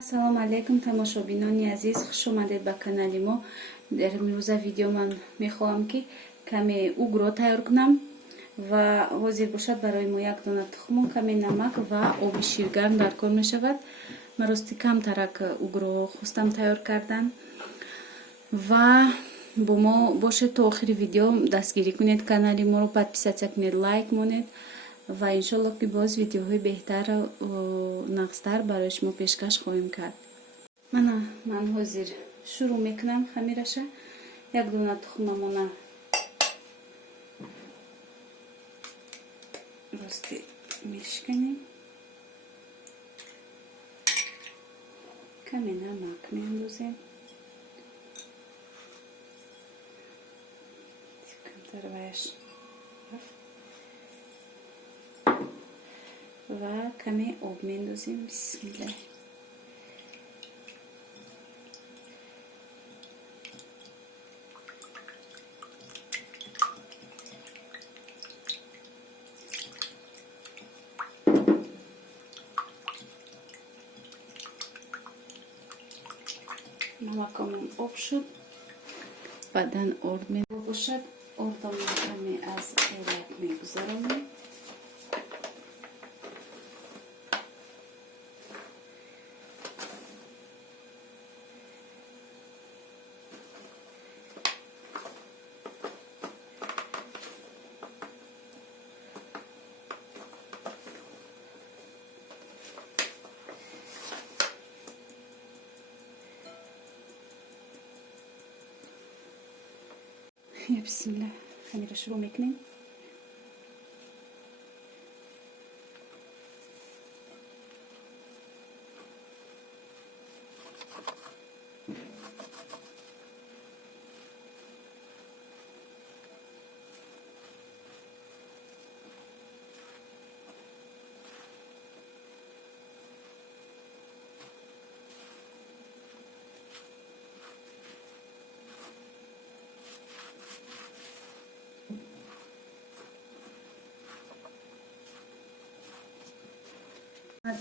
ассалому алайкум тамошобинони азиз, хуш омадед ба канали мо. дар имрӯза видео ман мехоҳам ки каме угро тайёр кунам ва ҳозир бошад барои мо як дона тухму, каме намак ва оби ширгарм дар кор мешавад. Ман рости камтарак угро хостам тайёр кардан ва бо мо бошед то охири видео, дастгирӣ кунед канали моро, подписатсия кунед, лайк монед ва иншоллоҳ ки боз видеоҳои беҳтару нағзтар барои шумо пешкаш хоҳем кард. Ман ҳозир шурӯъ мекунам хамираша. Як дона тухмамона рости мешканем, каме намак меандозем, камтар ваяш ва каме об мендозем. бисмиллаҳ. намакамон об шуд, баъдан орд мебошад. ордамон каме аз элак мегузаронем. бисмиллаҳ, хамира шурӯъ мекунем.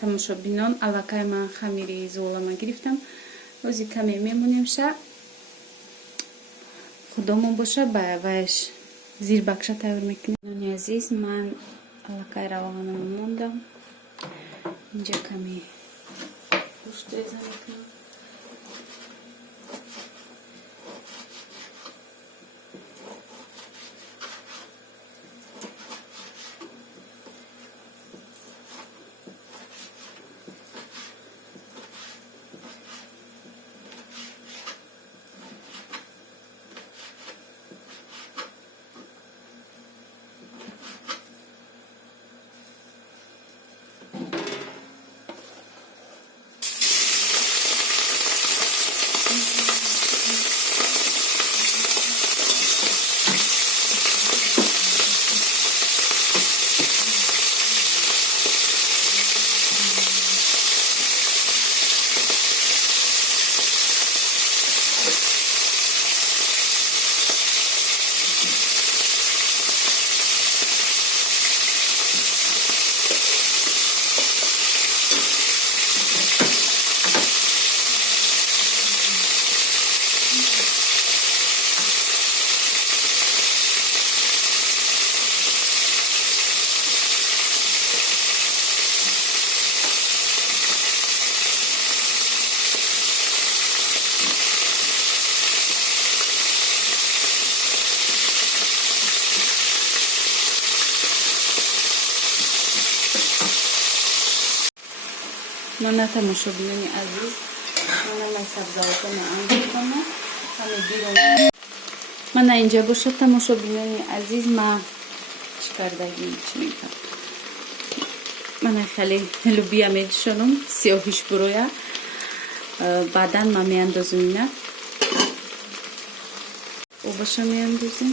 тамошобинон, аллакай ман хамири золама гирифтам. ҳозир каме мемонем ша худомон боша, ба вайш зирбакша тайёр мекунем. нони азиз, ман аллакай равғаном мондам. инҷа каме гӯшт реза мекунам. мана тамошобинони азиз, манамай сабзавотона ангӯхтона ҳаме бирон. мана инҷа бошад тамошобинони азиз, ма чӣ кардагим, чӣ мекард. мана хеле лубия медишонам, сиёҳиш буроя. баъдан ма меандозим ина. обаша меандозим.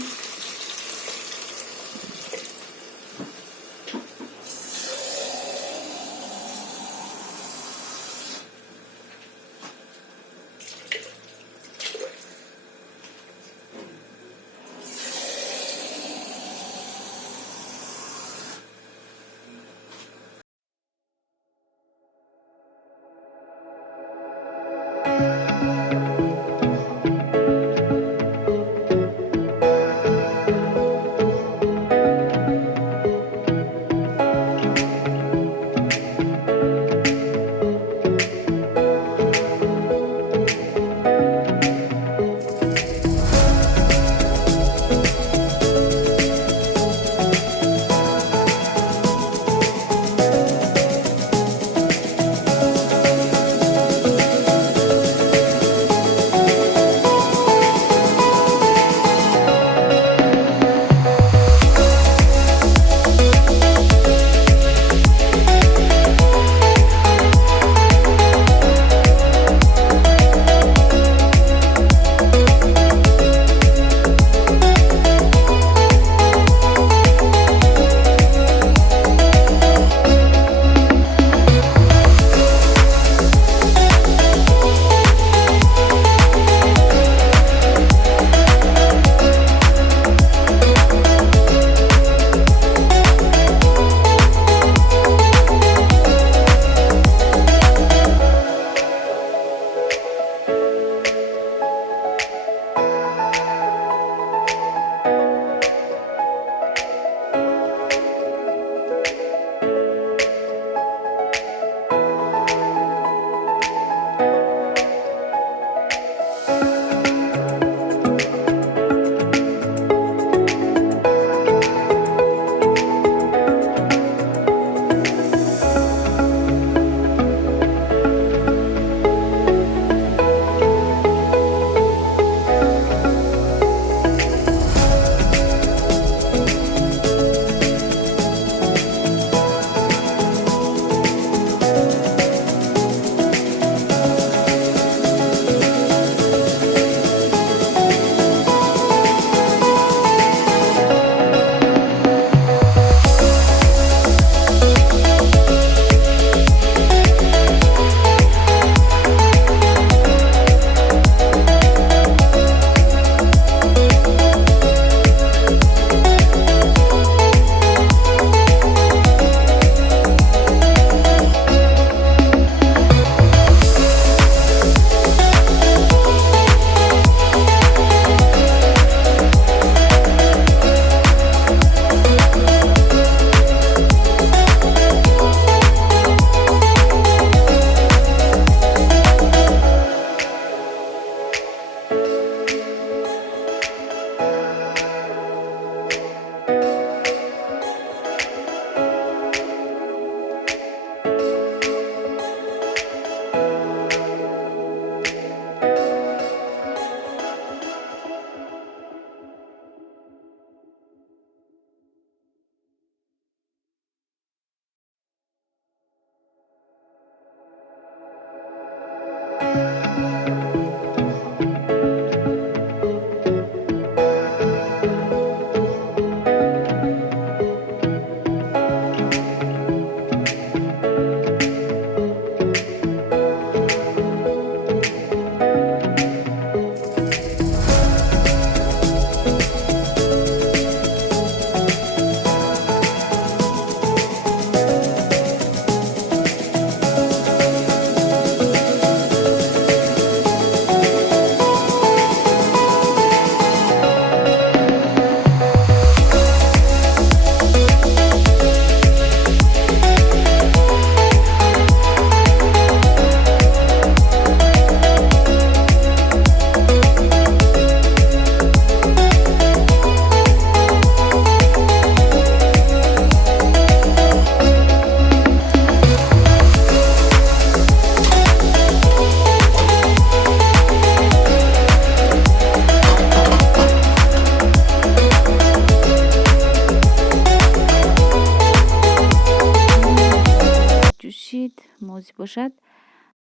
бошад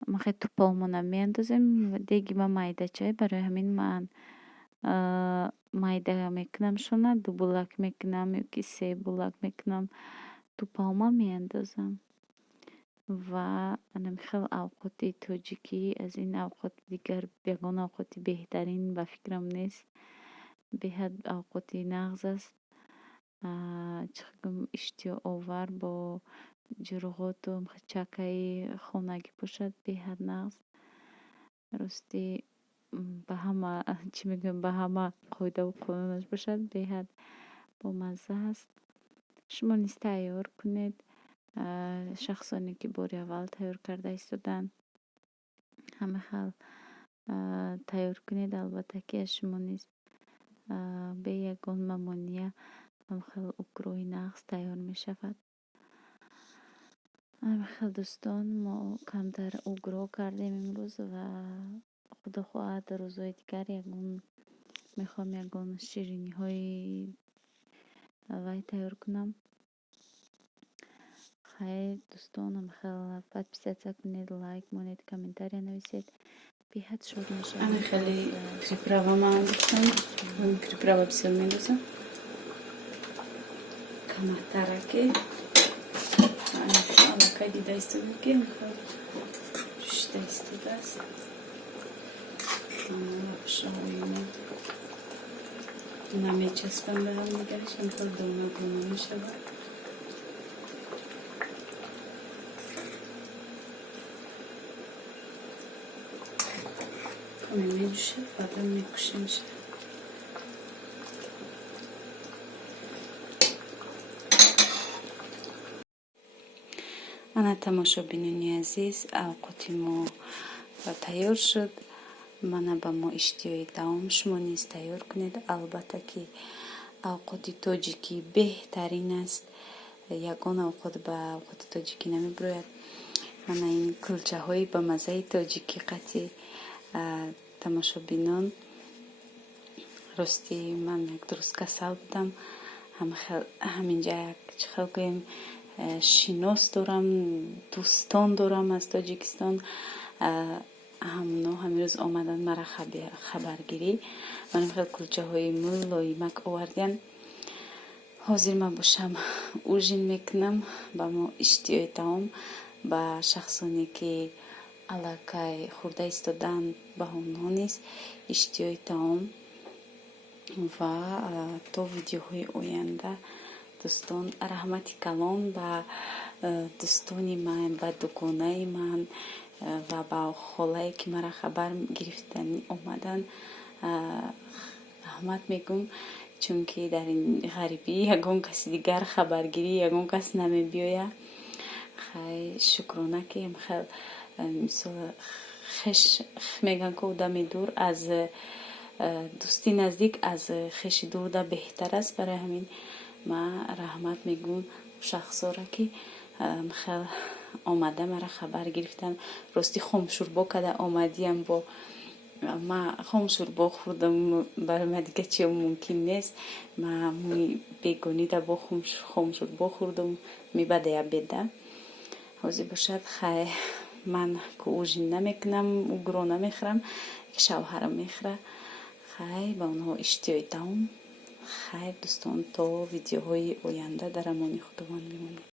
ма хеле тупаумонам меандозем. Деги ма майдачае, барои ҳамин ман майда мекунам шона, 2 булак мекунам ёки 3 булак мекунам, тупаума меандозам. Ва анам хел авқоти тоҷикӣ аз ин авқот дигар ягон авқоти беҳтарин ба фикрам нест. Беҳад авқоти нағз аст. Чӣ гӯям иштиёовар бо ҷурӯғоту чакаи хонагӣ бошад, беҳад нағз. Рости ба ҳама чӣ мегӯям, ба ҳама қоидаву қонунаш бошад, беҳад бомазза аст. Шумо низ тайёр кунед. Шахсоне ки бори аввал тайёр карда истоданд, ҳама хел тайёр кунед. Албатта ки аз шумо низ бе ягон мамония ҳамхел угрои нағз тайёр мешавад. Хел дӯстон, мо камтар угро кардем имрӯз ва худо хоҳад рӯзҳои дигар мехоҳам ягон шириниҳои вай тайёр кунам. Хайр дӯстон, ҳамхел подписатсия кунед, лайк монед, комментария нависед. Беҳад шод мешавам. Ана хеле приправа ман гуфтам. Приправа бисёр медозам. Каматараке аллакай дида истода ки шишта истодааст. Намечаспам ба ҳам дигараш, ҳамхел дона дона мешавад. каме меҷӯшад, баъдан мекушем шуда. ана тамошобинони азиз, авқоти мо тайёр шуд. Мана ба мо иштиёи таом, шумо низ тайёр кунед. Албатта ки авқоти тоҷикӣ беҳтарин аст. Ягон авқот ба авқоти тоҷикӣ намебурояд. Мана ин кулчаҳои ба маззаи тоҷикӣ қатъи тамошобинон. Рости ман як дурус касал будам. Ҳаминҷа як чӣ хел гӯем шинос дорам, дӯстон дорам аз Тоҷикистон. ҳамно ҳамирӯз омаданд мара хабаргирӣ. Манам хел кулчаҳои мулоимак овардиянд. ҳозир ман бошам ужин мекунам ба мо иштиёи таом. Ба шахсоне ки аллакай хӯрда истодаанд, ба онҳо низ иштиёи таом. Ва то видеоҳои оянда дӯстон, раҳмати калон ба дӯстони ман, ба дугонаи ман ва ба холае ки мара хабар гирифтан омаданд. раҳмат мегӯм, чунки дар ин ғарибӣ ягон каси дигар хабаргирӣ ягон кас намебиёяд. хай шукрона ки хел мисол хеш меган ки одами дур аз дӯсти наздик аз хеши дур да беҳтар аст. барои ҳамин ман раҳмат мегӯм шахсоро ки хел омада мара хабар гирифтан. рости хомшурбо када омадиам, бо ма хомшурбо хӯрдам, барои ма дига чиё мумкин нест. ма бегонида бо хомшурбо хӯрдам, мебадая беда. ҳозир бошад хай ман ку ужин намекунам, угро намехӯрам, шавҳарам мехӯра. хай ба онҳо иштиёи таом. хайр дӯстон, то видеоҳои оянда дар амони худованд мемонем.